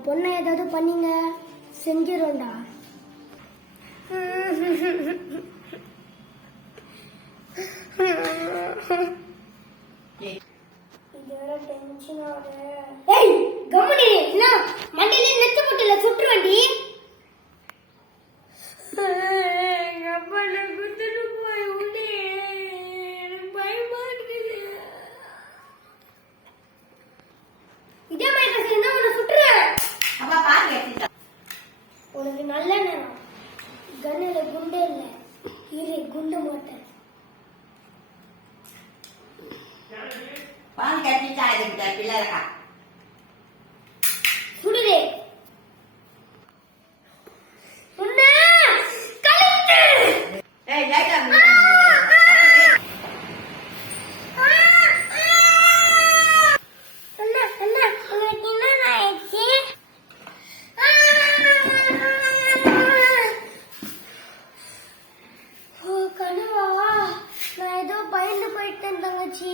என் பொண்ணை ஏதாவது பண்ணீங்க செஞ்சிரும்டா. இதோட டென்ஷன் ஆகுது. ஏய் கம்முனி, என்ன மண்டையில நெத்து போட்டுல சுற்றுவண்டி. கப்பல குத்துட்டு போய் உடனே எனக்கு பயமா இருக்குது. இதே மாதிரி சேர்ந்தா உன்னை சுற்றுறேன். அம்மா பாரு, உனக்கு நல்ல நேரம். கண்ணுல குண்டே இல்லை, இரு குண்டு மாட்டேன். பால் கட்டிட்டா இதுக்கிட்ட பிள்ளைக்கா சுடுதே உன்ன கலித்து. ஏய் லைட்டா கனவா? நான் ஏதோ பயந்து போயிட்டேன் தங்கச்சி.